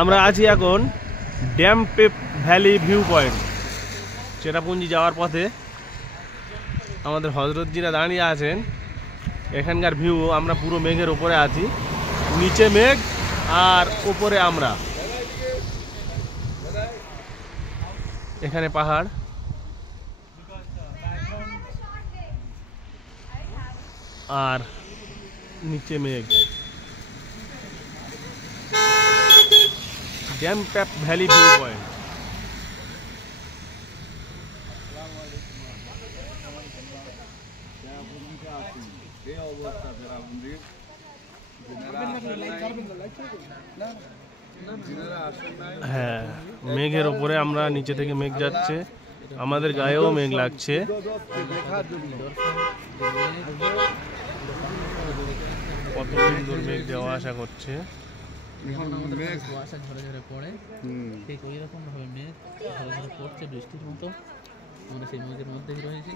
আমরা আছি এখন Dympep valley view point. Cherrapunji যাওয়ার পথে আমাদের হজরতজিরা দাঁড়িয়ে আছেন। এখানকার ভিউ, আমরা পুরো মেঘের ওপরে আছি, নিচে মেঘ আর ওপরে আমরা। এখানে পাহাড় আর নিচে মেঘ। Dympep valley view point. হ্যাঁ, মেঘের ওপরে আমরা, নিচে থেকে মেঘ যাচ্ছে, আমাদের গায়েও মেঘ লাগছে। কত সুন্দর মেঘ যাওয়া আসা করছে। কুয়াশা ঝরে ঝরে পড়ে, ঠিক ওই রকম ভাবে মেঘ ঝরে ঝরে পড়ছে বৃষ্টির মতো। আমরা সেই মেঘের মধ্যেই রয়েছি।